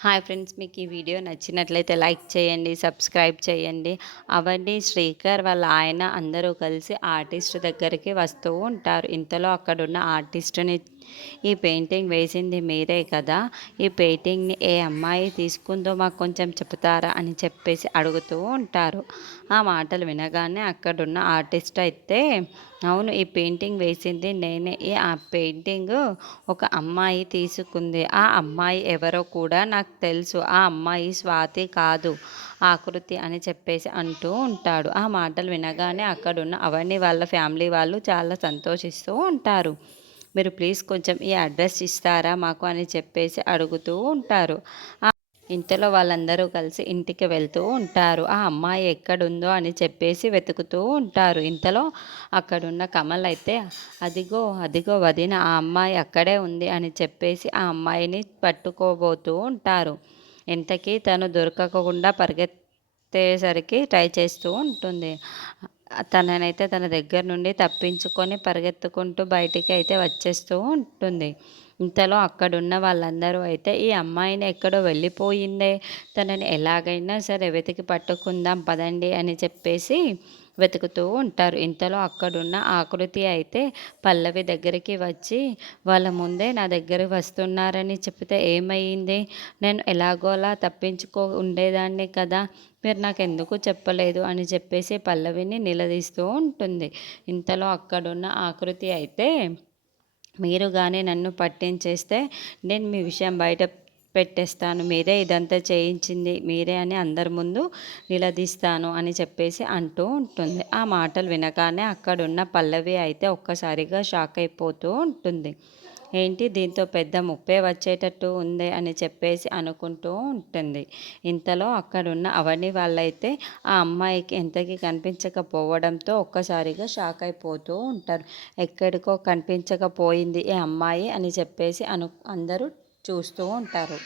Hi friends, మీకు ఈ video నచ్చినట్లయితే లైక్ చేయండి, సబ్స్క్రైబ్ చేయండి. అవండి శ్రీకర్ వాళ్ళ ఆయన అందరూ కలిసి ఆర్టిస్ట్ దగ్గరికి వస్తూ ఉంటారు. ఇంతలో అక్కడున్న ఆర్టిస్ట్‌ని, "ఈ పెయింటింగ్ వేసింది మీరే కదా! ఈ పెయింటింగ్‌ని ఏ అమ్మాయి తీసుకుందో మాకు కొంచెం చెప్తారా?" అని చెప్పేసి అడుగుతూ ఉంటారు. ఆ మాటలు వినగానే అక్కడున్న ఆర్టిస్ట్ అయితే, "అవును, ఈ పెయింటింగ్ వేసింది నేనే. ఆ పెయింటింగు ఒక అమ్మాయి తీసుకుంది. ఆ అమ్మాయి ఎవరో కూడా నాకు తెలుసు. ఆ అమ్మాయి స్వాతి కాదు, ఆకృతి" అని చెప్పేసి అంటూ ఉంటాడు. ఆ మాటలు వినగానే అక్కడున్న అవని వాళ్ళ ఫ్యామిలీ వాళ్ళు చాలా సంతోషిస్తూ ఉంటారు. "మీరు ప్లీజ్ కొంచెం ఈ అడ్రస్ ఇస్తారా మాకు?" అని చెప్పేసి అడుగుతూ ఉంటారు. ఇంతలో వాళ్ళందరూ కలిసి ఇంటికి వెళ్తూ ఉంటారు. ఆ అమ్మాయి ఎక్కడుందో అని చెప్పేసి వెతుకుతూ ఉంటారు. ఇంతలో అక్కడున్న కమల్ అయితే, "అదిగో అదిగో వదిన, ఆ అమ్మాయి అక్కడే ఉంది" అని చెప్పేసి ఆ అమ్మాయిని పట్టుకోబోతూ ఉంటారు. ఇంతకీ తను దొరకకుండా పరిగెత్తేసరికి ట్రై చేస్తూ ఉంటుంది. తననైతే తన దగ్గర నుండి తప్పించుకొని పరిగెత్తుకుంటూ బయటికి అయితే వచ్చేస్తూ ఉంటుంది. ఇంతలో అక్కడున్న వాళ్ళందరూ అయితే, "ఈ అమ్మాయిని ఎక్కడో వెళ్ళిపోయిందే, తనని ఎలాగైనా సరే వెతికి పట్టుకుందాం పదండి" అని చెప్పేసి వెతుకుతూ ఉంటారు. ఇంతలో అక్కడున్న ఆకృతి అయితే పల్లవి దగ్గరికి వచ్చి, "వాళ్ళ ముందే నా దగ్గరికి వస్తున్నారని చెప్తే ఏమయ్యింది? నేను ఎలాగోలా తప్పించుకో ఉండేదాన్ని కదా! మీరు నాకెందుకు చెప్పలేదు?" అని చెప్పేసి పల్లవిని నిలదీస్తూ ఉంటుంది. ఇంతలో అక్కడున్న ఆకృతి అయితే, "మీరు గాని నన్ను పట్టించేస్తే నేను మీ విషయం బయట పెట్టేస్తాను. మీరే ఇదంతా చేయించింది మీరే అని అందరి ముందు నిలదీస్తాను" అని చెప్పేసి అంటూ ఉంటుంది. ఆ మాటలు వినగానే అక్కడున్న పల్లవి అయితే ఒక్కసారిగా షాక్ అయిపోతూ ఉంటుంది. ఏంటి, దీంతో పెద్ద ముప్పే వచ్చేటట్టు ఉంది అని చెప్పేసి అనుకుంటూ ఉంటుంది. ఇంతలో అక్కడున్న అవని వాళ్ళైతే ఆ అమ్మాయికి ఎంతకీ కనిపించకపోవడంతో ఒక్కసారిగా షాక్ అయిపోతూ ఉంటారు. ఎక్కడికో కనిపించకపోయింది ఈ అమ్మాయి అని చెప్పేసి అందరూ చూస్తూ ఉంటారు.